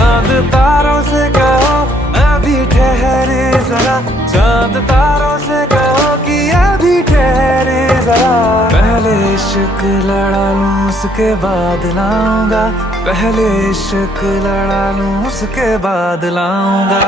चांद तारों से कहो अभी ठहरे जरा, चांद तारों से कहो कि अभी ठहरे जरा। पहले इश्क लड़ा लूं उसके बाद लाऊंगा, पहले इश्क लड़ा लूं उसके बाद लाऊंगा।